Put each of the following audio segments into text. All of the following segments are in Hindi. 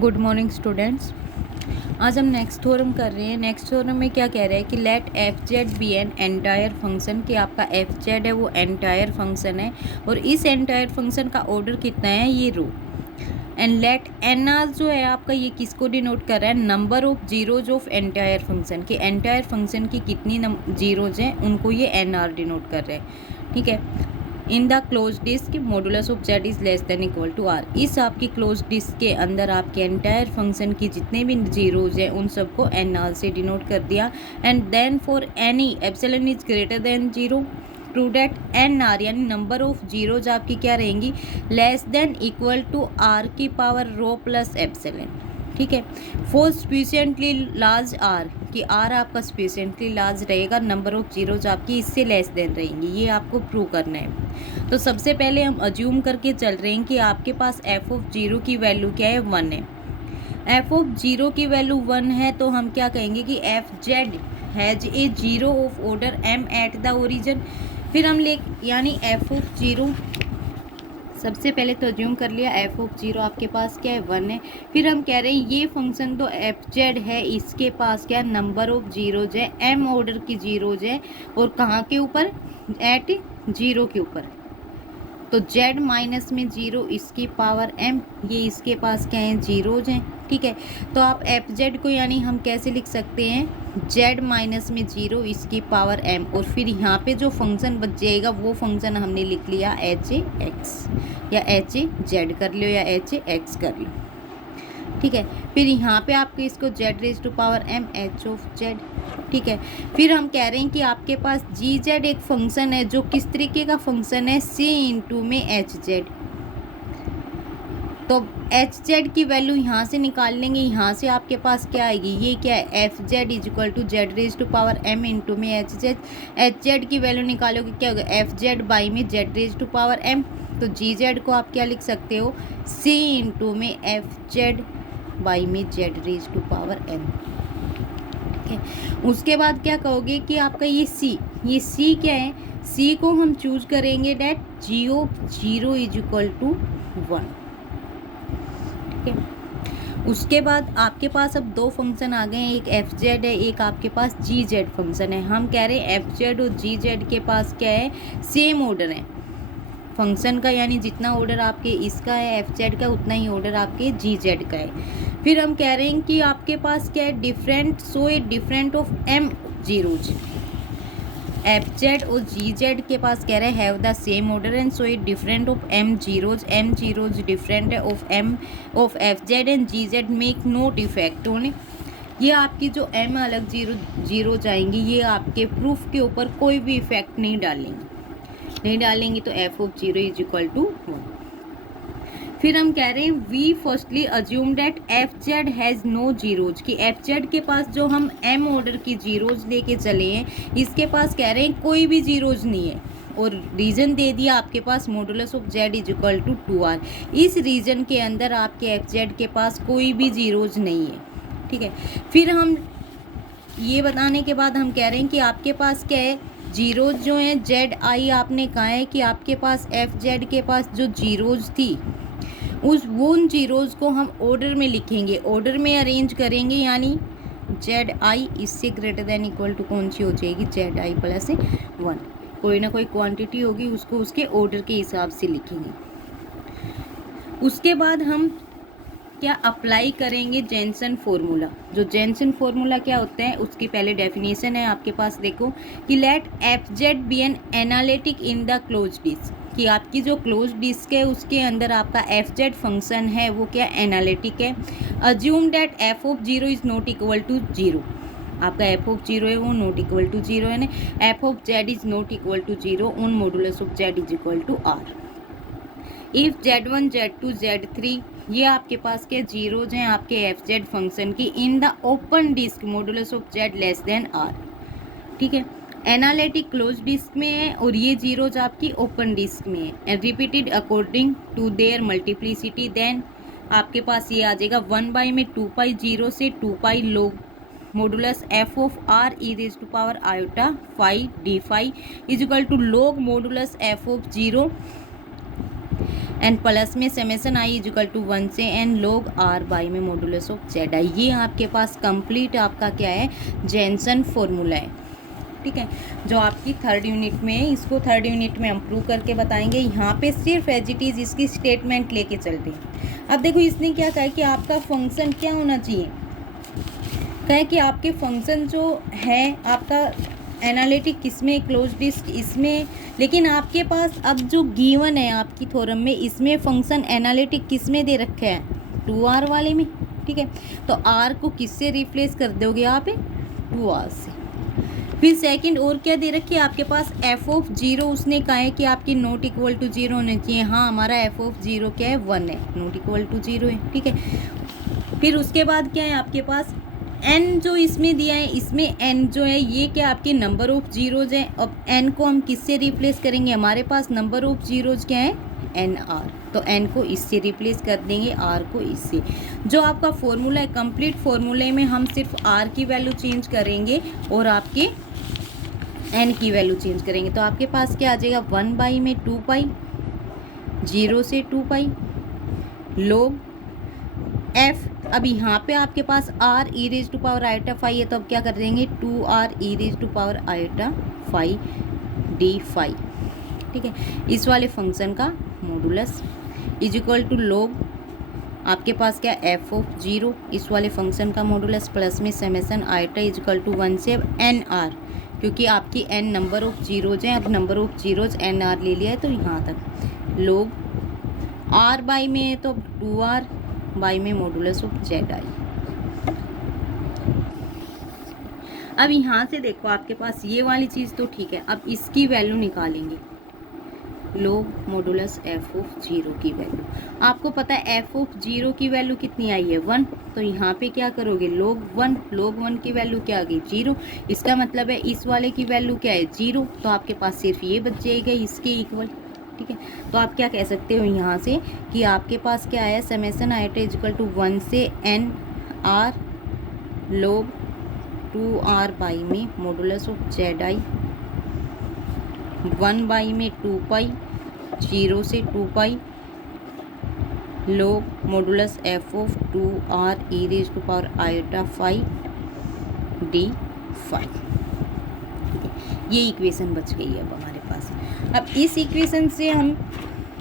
Good morning students. आज हम नेक्स्ट थ्योरम कर रहे हैं। नेक्स्ट थ्योरम में क्या कह रहा है कि let f z be an entire function, कि आपका एफ जेड है वो एंटायर फंक्शन है और इस एंटायर फंक्शन का ऑर्डर कितना है, ये रो। एंड लेट एन आर जो है आपका, ये किसको डिनोट कर रहा है, number of zeros of entire function, कि एंटायर फंक्शन की कितनी जीरोज हैं उनको ये एन आर डिनोट कर रहे हैं। ठीक है। In the close disc modulus of Z is less than equal to r. इस आपकी क्लोज डिस्क के अंदर आपके एंटायर फंक्शन की जितने भी जीरोज हैं उन सबको एन आर से डिनोट कर दिया। And then for any epsilon is greater than zero, true that n r यानी नंबर ऑफ जीरोज आपकी क्या रहेंगी, less than equal to r की पावर रो प्लस एप्सिलॉन। ठीक है। फॉर स्फिशिएंटली लार्ज आर, कि आर आपका स्फिशिएंटली लार्ज रहेगा, नंबर ऑफ जीरोज आपकी इससे लेस देन रहेंगी, ये आपको प्रूव करना है। तो सबसे पहले हम अज्यूम करके चल रहे हैं कि आपके पास एफ ऑफ जीरो की वैल्यू क्या है, 1 है। एफ ऑफ जीरो की वैल्यू 1 है तो हम क्या कहेंगे कि f z has a zero of order m at the origin. फिर हम यानी एफ ऑफ जीरो, सबसे पहले तो अज्यूम कर लिया एफ ऑफ जीरो आपके पास क्या है, 1 है। फिर हम कह रहे हैं ये फंक्शन तो एफ जेड है, इसके पास क्या नंबर ऑफ जीरोज है, एम ऑर्डर की जीरोज है और कहाँ के ऊपर, एट जीरो के ऊपर। तो जेड माइनस में जीरो इसकी पावर एम, ये इसके पास क्या है, जीरोज हैं। ठीक है। तो आप एफ जेड को यानी हम कैसे लिख सकते हैं, जेड माइनस में जीरो इसकी पावर एम, और फिर यहाँ पे जो फंक्शन बच जाएगा वो फंक्शन हमने लिख लिया एच ए एक्स, या एच ए जेड कर लो या एच ए एक्स कर लो। ठीक है। फिर यहाँ पे आपके इसको z raise to power m h of z. ठीक है। फिर हम कह रहे हैं कि आपके पास जी जेड एक फंक्शन है जो किस तरीके का फंक्शन है, सी इंटू में एच जेड। तो एच जेड की वैल्यू यहाँ से निकाल लेंगे, यहाँ से आपके पास क्या आएगी, ये क्या है, f z is equal to z raise to power m into में एच जेड। एच जेड की वैल्यू निकालोगे क्या होगा, एफ जेड बाई में z raise to power m. तो जी जेड को आप क्या लिख सकते हो, सी इंटू में एफ जेड बाई में z raise to power m. ठीक है। उसके बाद क्या कहोगे कि आपका ये सी क्या है, सी को हम चूज करेंगे that g of zero is equal to 1। ठीक है। उसके बाद आपके पास अब दो फंक्शन आ गए हैं, एक एफ जेड है, एक आपके पास जी जेड फंक्शन है। हम कह रहे हैं एफ जेड और जी जेड के पास क्या है, सेम ऑर्डर है फंक्शन का, यानी जितना ऑर्डर आपके इसका है एफ जेड का उतना ही ऑर्डर आपके जी जेड का है। फिर हम कह रहे हैं कि आपके पास क्या है, different, so a different of M zeros. F Z और जी जेड के पास कह रहे हैं have the same order and so a different of M zeros different है of M of F Z and G Z make no defect on. ये आपकी जो एम अलग जीरो जाएंगी, ये आपके प्रूफ के ऊपर कोई भी इफेक्ट नहीं डालेंगी तो f of zero is equal to 1। फिर हम कह रहे हैं we firstly assume that f z has no zeros, कि एफ जेड के पास जो हम एम ऑर्डर की जीरोज लेके चले हैं इसके पास कह रहे हैं कोई भी जीरोज नहीं है, और रीजन दे दिया आपके पास modulus of Z is equal to 2r। इस रीजन के अंदर आपके एफ जेड के पास कोई भी जीरोज नहीं है। ठीक है। फिर हम ये बताने के बाद हम कह रहे हैं कि आपके पास क्या है, जीरोज जो हैं जेड आई, आपने कहा है कि आपके पास एफ जेड के पास जो जीरोज थी उन जीरोज को हम ऑर्डर में लिखेंगे, ऑर्डर में अरेंज करेंगे, यानी जेड आई इससे ग्रेटर देन इक्वल टू कौन सी हो जाएगी, जेड आई प्लस 1। कोई ना कोई क्वांटिटी होगी उसको उसके ऑर्डर के हिसाब से लिखेंगे। उसके बाद हम क्या अप्लाई करेंगे, जेनसन फार्मूला। जो जेनसन फार्मूला क्या होता है उसकी पहले डेफिनेशन है आपके पास, देखो कि let f z be an analytic in the close disc, कि आपकी जो क्लोज डिस्क है उसके अंदर आपका एफ जेड फंक्शन है वो क्या एनालिटिक है। Assume that f of zero is not equal to zero, आपका एफ ऑफ जीरो है वो नॉट इक्वल टू जीरो है ना, f of Z is not equal to zero on modulus of Z is equal to r. If Z1 Z2 Z3 ये आपके पास के जीरोज हैं आपके एफ जेड फंक्शन की in the open disc modulus of z less than r. ठीक है। एनालिटिक क्लोज डिस्क में है और ये जीरोज आपकी ओपन डिस्क में है, and repeated according to their multiplicity, then आपके पास ये आ जाएगा 1 बाई में 2 पाई जीरो से 2 pi log modulus F of R E raise to power iota phi D phi is equal to log modulus F of zero and plus में समेसन आई इक्वल टू 1 से एन log r बाई में मॉडुलस ऑफ जेड आई। ये आपके पास कंप्लीट आपका क्या है, जेनसन फॉर्मूला है, ठीक है, जो आपकी थर्ड यूनिट में है। इसको थर्ड यूनिट में हम प्रूव करके बताएंगे। यहाँ पे सिर्फ एज इट इज़ इसकी स्टेटमेंट लेके चलते हैं। अब देखो इसने क्या कहा कि आपका फंक्शन क्या होना चाहिए, कहे कि आपके फंक्शन जो है आपका एनालिटिक किसमें, क्लोज डिस्क इसमें, लेकिन आपके पास अब जो गिवन है आपकी थ्योरम में, इसमें फंक्शन एनालिटिक किसमें दे रखा है, 2r वाले में, ठीक है। तो r को किससे रिप्लेस कर दोगे आप, 2r से। फिर सेकंड और क्या दे रखी है आपके पास, एफ ऑफ जीरो, उसने कहा है कि आपकी नॉट इक्वल टू जीरो होने चाहिए। हाँ, हमारा एफ ऑफ जीरो क्या है, 1 है, नॉट इक्वल टू जीरो है, ठीक है। फिर उसके बाद क्या है आपके पास, n जो इसमें दिया है, इसमें n जो है ये क्या आपके नंबर ऑफ जीरोज है। अब n को हम किससे रिप्लेस करेंगे, हमारे पास नंबर ऑफ जीरोज क्या है, nr, तो n को इससे रिप्लेस कर देंगे, r को इससे। जो आपका फॉर्मूला है, कंप्लीट फॉर्मूले में हम सिर्फ r की वैल्यू चेंज करेंगे और आपके n की वैल्यू चेंज करेंगे। तो आपके पास क्या आ जाएगा, 1 बाई में 2 पाई, 0 से 2 पाई log f। अब यहाँ पे आपके पास r e raise to power iota 5 है, तो अब क्या कर देंगे, 2r e raise to power iota 5 d5, ठीक है। इस वाले फंक्शन का modulus is equal to log आपके पास क्या, एफ ऑफ जीरो, इस वाले फंक्शन का मॉडुलस प्लस में summation eta is equal to 1 से एन आर, क्योंकि आपकी n नंबर ऑफ जीरोज हैं, अब number of zeros n r ले लिया है, तो यहाँ तक log r बाई में है, तो अब 2r बाई में मॉडुलस ऑफ जेड आई। अब यहाँ से देखो आपके पास ये वाली चीज़ तो ठीक है, अब इसकी वैल्यू निकालेंगे, log modulus F of zero की वैल्यू। आपको पता है एफ ऑफ जीरो की वैल्यू कितनी आई है, 1, तो यहाँ पे क्या करोगे, log 1 की वैल्यू क्या आ गई, 0। इसका मतलब है इस वाले की वैल्यू क्या है, 0, तो आपके पास सिर्फ ये बच जाएगा इसके इक्वल, ठीक है। तो आप क्या कह सकते हो यहाँ से कि आपके पास क्या है, समेसन आइटा इक्वल टू 1 से N are log 2r by में modulus of Z I, 1 by में 2 पाई, 0 से 2 pi log modulus F of 2r e raise to power iota 5 d5। ये इक्वेशन बच गई है अब हमारे पास। अब इस इक्वेशन से हम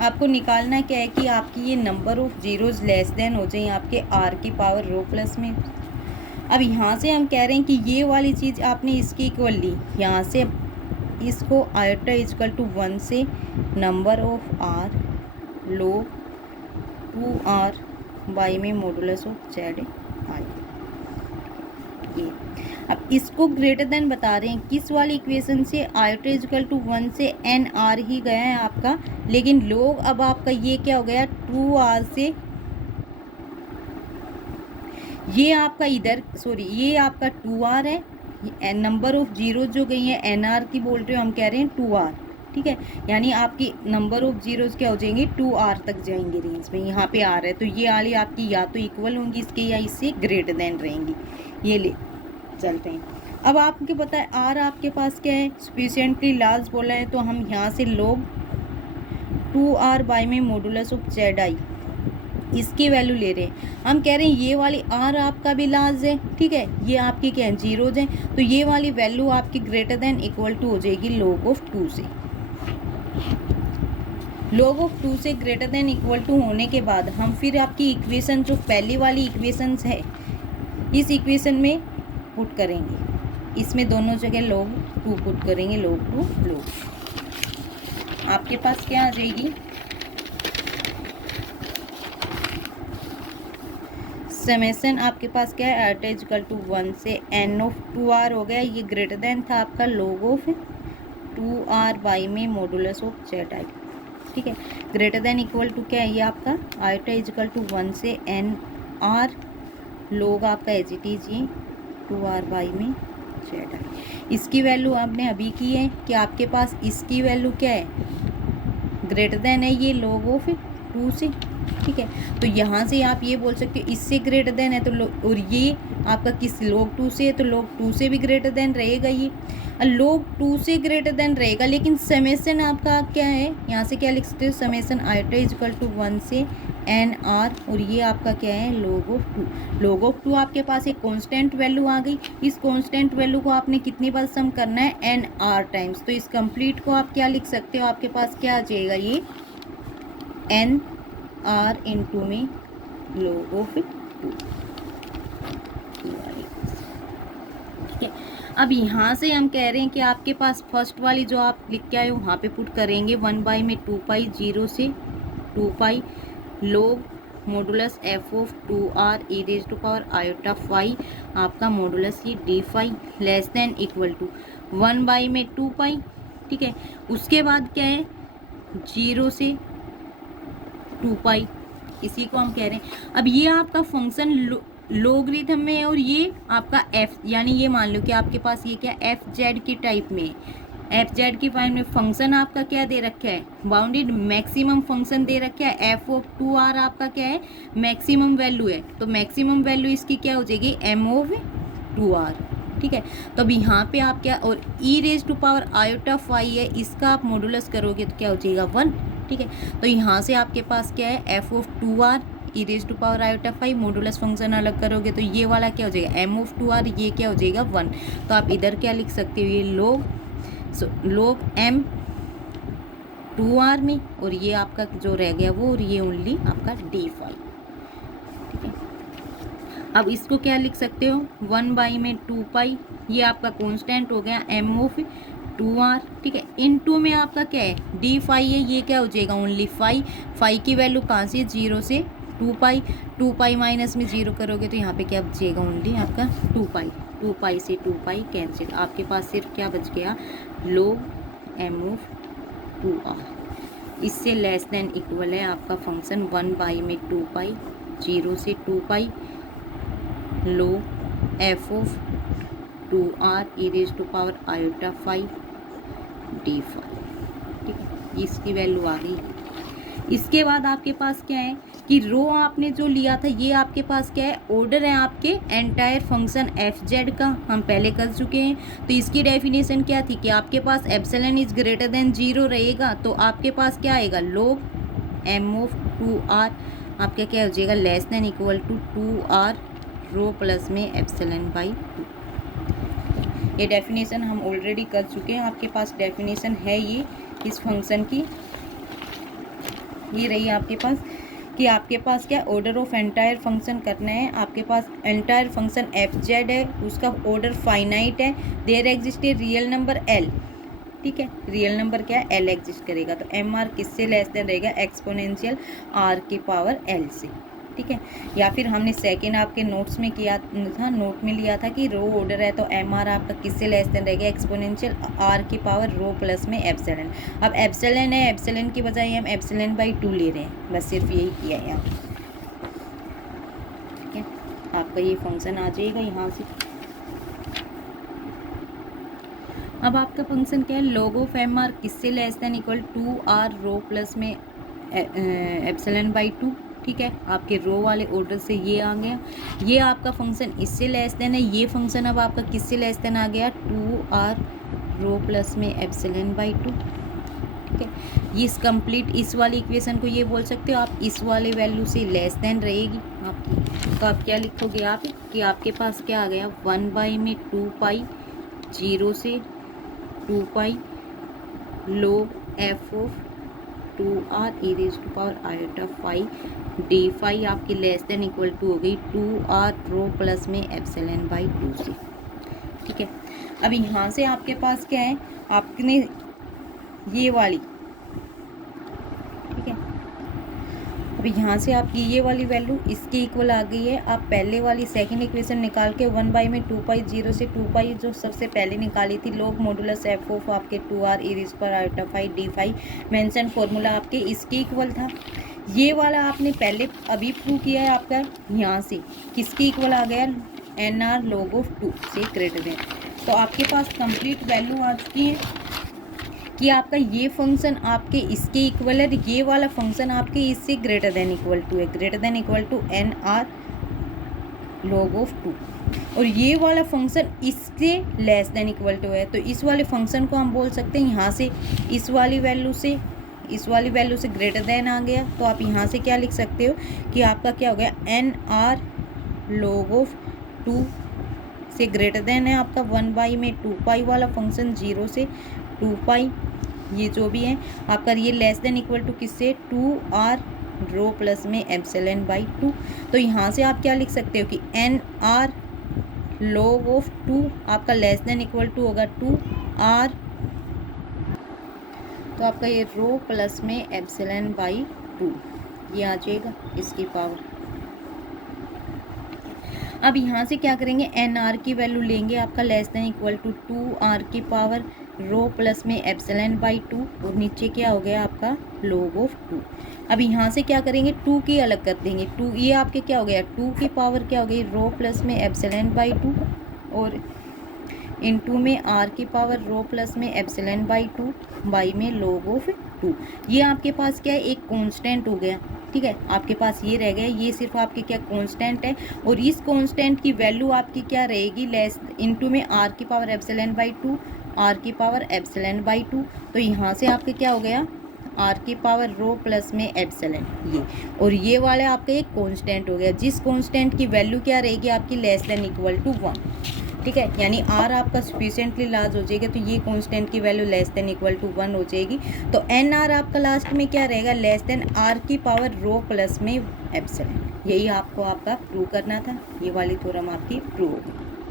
आपको निकालना क्या है कि आपकी ये number of zeros less than हो जाए आपके r की पावर रो प्लस में। अब यहाँ से हम कह रहे हैं कि ये वाली चीज़ आपने इसकी इक्वल ली, यहाँ से इसको आइटा इक्वल टू 1 से number of r log 2r by में मॉडुलस ऑफ जेड आई। ये अब इसको ग्रेटर देन बता रहे हैं किस वाली इक्वेशन से, आइटा इक्वल टू 1 से एन आर ही गया है आपका, लेकिन log अब आपका ये क्या हो गया, 2r से ये आपका इधर, सॉरी ये आपका 2r है, नंबर ऑफ जीरो जो गई है nr की बोल रहे हो, हम कह रहे हैं 2r, ठीक है। यानी आपकी नंबर ऑफ जीरोज क्या हो जाएंगे, 2r तक जाएंगे रेंज में। यहाँ पे r है, तो ये वाली आपकी या तो इक्वल होंगी इसके या इससे ग्रेटर देन रहेंगी। ये ले चलते हैं। अब आपको पता है r आपके पास क्या है, सफिशिएंटली लार्ज बोला है, तो हम यहाँ से log 2r बाई में मॉडुलस ऑफ जेड आई इसकी वैल्यू ले रहे हैं। हम कह रहे हैं ये वाली r आपका भी लार्ज है, ठीक है, ये आपकी क्या है, जीरोज हैं, तो ये वाली वैल्यू आपकी ग्रेटर देन इक्वल टू हो जाएगी log ऑफ 2 से। log ऑफ 2 से ग्रेटर देन इक्वल टू होने के बाद हम फिर आपकी इक्वेशन जो पहली वाली इक्वेशन है इस इक्वेशन में पुट करेंगे, इसमें दोनों जगह log 2 पुट करेंगे, log 2 log। आपके पास क्या आ जाएगी, समेसन आपके पास क्या है, आइटा इक्वल टू 1 से एन ऑफ 2r हो गया, ये ग्रेटर देन था आपका log ऑफ 2r बाई में मॉडुलस ऑफ जेड आई, ठीक है। ग्रेटर देन इक्वल टू क्या है, ये आपका आइटा इक्वल टू 1 से एन आर log आपका एज इट इज ये 2r बाई में जेड आई। इसकी वैल्यू आपने अभी की है कि आपके पास इसकी वैल्यू क्या है, ग्रेटर देन है ये log ऑफ 2 से, ठीक है। तो यहाँ से आप ये बोल सकते हो इससे ग्रेटर देन है, तो और ये आपका किस log 2 से है, तो log 2 से भी ग्रेटर देन रहेगा ये। लोग 2 से ग्रेटर देन रहेगा, लेकिन समेसन आपका क्या है, यहाँ से क्या लिख सकते हो, समेसन आयोटा इक्वल टू 1 से एन आर, और ये आपका क्या है, log ऑफ 2। log ऑफ 2 आपके पास एक कांस्टेंट वैल्यू आ गई। इस कांस्टेंट वैल्यू को आपने कितनी बार सम करना है, एन आर टाइम्स। तो इस कंप्लीट को आप क्या लिख सकते हो, आपके पास क्या आ जाएगा, ये एन आर इंटू में log ऑफ 2। ठीक है, अब यहाँ से हम कह रहे हैं कि आपके पास फर्स्ट वाली जो आप लिख के आए हो वहाँ पे पुट करेंगे 1 बाई में 2 पाई 0 से 2 pi log modulus F of 2r e raise to power iota phi, आपका मॉडुलस ये d phi less than equal to 1 by में 2 पाई। ठीक है, उसके बाद क्या है, 0 से 2 पाई, इसी को हम कह रहे हैं। अब ये आपका फंक्शन लोगरिथम में है और ये आपका एफ, यानी ये मान लो कि आपके पास ये क्या एफ जेड की टाइप में है। एफ जेड की फाइल में फंक्शन आपका क्या दे रखा है, बाउंडेड मैक्सिमम फंक्शन दे रखा है। एफ ऑफ 2r आपका क्या है, मैक्सिमम वैल्यू है, तो मैक्सिमम वैल्यू इसकी क्या हो जाएगी, एम ऑफ 2r। ठीक है, तो अब यहाँ पे आप क्या, और E raise to power iota phi है, इसका आप मॉडुलस करोगे तो क्या हो जाएगा 1। ठीक है, तो यहाँ से आपके पास क्या है, f of 2r e raise to power iota phi, modulus function अलग करोगे तो ये वाला क्या हो जाएगा, एम ऑफ 2r, ये क्या हो जाएगा 1। तो आप इधर क्या लिख सकते हो, ये log m 2r में, और ये आपका जो रह गया वो, और ये ओनली आपका डी फाई। ठीक है, अब इसको क्या लिख सकते हो, 1 बाई में 2 पाई, ये आपका कांस्टेंट हो गया m ऑफ 2r। ठीक है, इन टू में आपका क्या है, डी फाई है, ये क्या हो जाएगा ओनली फाई। फाई की वैल्यू कहाँ से, 0 से 2 पाई, 2 पाई माइनस में 0 करोगे तो यहाँ पे क्या बचेगा, ओनली आपका 2 पाई। 2 पाई से 2 पाई कैंसिल, आपके पास सिर्फ क्या बच गया, log m ऑफ 2r। इससे लेस देन इक्वल है आपका फंक्शन 1 बाई में 2 पाई 0 से 2 pi log f of 2r e raise to power iota phi D phi. ठीक है, इसकी वैल्यू आ गई। इसके बाद आपके पास क्या है कि रो आपने जो लिया था, ये आपके पास क्या है, ऑर्डर है आपके एंटायर फंक्शन एफ जेड का, हम पहले कर चुके हैं। तो इसकी डेफिनेशन क्या थी कि आपके पास एप्सिलॉन इज ग्रेटर देन 0 रहेगा, तो आपके पास क्या आएगा, log m ऑफ 2r आपका क्या हो जाएगा, less than equal to 2r rho plus में एप्सिलॉन बाई 2। ये डेफिनेशन हम ऑलरेडी कर चुके हैं, आपके पास डेफिनेशन है ये इस फंक्शन की, ये रही आपके पास कि आपके पास क्या ऑर्डर ऑफ एंटायर फंक्शन करना है। आपके पास एंटायर फंक्शन एफ जेड है, उसका ऑर्डर फाइनाइट है, there exist a real number l. ठीक है, रियल नंबर क्या है, एल एग्जिस्ट करेगा, तो एम आर किससे लेस देन रहेगा, एक्सपोनेंशियल आर की पावर एल से। ठीक है, या फिर हमने सेकेंड आपके नोट्स में किया था, नोट में लिया था कि रो ऑर्डर है तो एम आर आपका किससे लेस देन रहेगा, एक्सपोनेंशियल आर की पावर रो प्लस में एप्सिलॉन। अब एप्सिलॉन है, एप्सिलॉन की बजाय हम एप्सिलॉन बाई 2 ले रहे हैं, बस सिर्फ यही किया है यहाँ। ठीक है, आपका ये फंक्शन आ जाएगा यहाँ से। अब आपका फंक्शन क्या है, log ऑफ एम आर किससे less than equal 2r rho plus में एप्सिलॉन बाई 2। ठीक है, आपके रो वाले ऑर्डर से ये आ गया, ये आपका फंक्शन इससे लेस देन है, ये फंक्शन अब आपका किससे लेस देन आ गया, 2r रो प्लस में एप्सिलॉन बाई 2। ठीक है, ये इस कंप्लीट इस वाली इक्वेशन को ये बोल सकते हो आप, इस वाले वैल्यू से लेस देन रहेगी आपकी। तो आप क्या लिखोगे आप कि आपके पास क्या आ गया, 1 बाई में 2 पाई 0 से 2 pi log f of 2r e raise to power iota phi D phi आपकी लेस देन इक्वल टू हो गई 2r रो प्लस में एप्सिलॉन बाई 2 से। ठीक है, अब यहाँ से आपके पास क्या है, आपने ये वाली, ठीक है, अब यहाँ से आपकी ये वाली वैल्यू इसके इक्वल आ गई है। आप पहले वाली सेकंड इक्वेशन निकाल के 1 बाई में 2 पाई 0 से 2 पाई जो सबसे पहले निकाली थी, log मॉडुलस एफ ऑफ आपके 2r ई रेज पर iota phi D phi mention formula आपके इसके इक्वल था। ये वाला आपने पहले अभी प्रूव किया है, आपका यहाँ से किसके इक्वल आ गया, एन आर log ऑफ 2 से ग्रेटर देन। तो आपके पास कंप्लीट वैल्यू आ चुकी है कि आपका ये फंक्शन आपके इसके इक्वल है, ये वाला फंक्शन आपके इससे ग्रेटर देन इक्वल टू है, greater than equal to n are log of 2। और ये वाला फंक्शन इससे लेस देन इक्वल टू है, तो इस वाले फंक्शन को हम बोल सकते हैं यहाँ से इस वाली वैल्यू से ग्रेटर देन आ गया, तो आप यहाँ से क्या लिख सकते हो कि आपका क्या हो गया एन आर log ऑफ 2 से ग्रेटर देन है आपका 1 में 2 पाई वाला फंक्शन 0 से 2 पाई, ये जो भी है आपका ये लेस देन इक्वल टू किससे 2r रो प्लस में एप्सिलॉन बाई 2। तो यहाँ से आप क्या लिख सकते हो कि एन आर log ऑफ 2 आपका लेस देन इक्वल टू होगा 2r, तो आपका ये रो प्लस में एप्सिलॉन बाई 2 ये आ जाएगा इसकी पावर। अब यहाँ से क्या करेंगे एन आर की वैल्यू लेंगे आपका less than equal to 2r की पावर रो प्लस में एप्सिलॉन बाई 2 और नीचे क्या हो गया आपका log ऑफ 2। अब यहाँ से क्या करेंगे 2 की अलग कर देंगे, 2 ये आपके क्या हो गया 2 की पावर क्या हो गई रो प्लस में एप्सिलॉन बाई 2 और इनटू में r की पावर रो प्लस में एप्सिलॉन बाई 2 बाई में log ऑफ 2। ये आपके पास क्या है एक कांस्टेंट हो गया, ठीक है, आपके पास ये रह गया, ये सिर्फ आपके क्या कांस्टेंट है और इस कांस्टेंट की वैल्यू आपकी क्या रहेगी लेस इनटू में r की पावर एप्सिलॉन बाई 2 r की पावर एप्सिलॉन बाई 2। तो यहाँ से आपके क्या हो गया r की पावर रो प्लस में एप्सिलॉन ये, और ये वाला आपका एक कांस्टेंट हो गया जिस कांस्टेंट की वैल्यू क्या रहेगी आपकी लेस देन इक्वल टू 1, ठीक है, यानी r आपका सफिशिएंटली लार्ज हो जाएगा तो ये कांस्टेंट की value less than equal to 1 हो जाएगी। तो एन आर आपका लास्ट में क्या रहेगा लेस देन r की पावर रो प्लस में एप्सिलॉन, यही आपको आपका प्रूव करना था, ये वाली थ्योरम आपकी प्रूव होगी।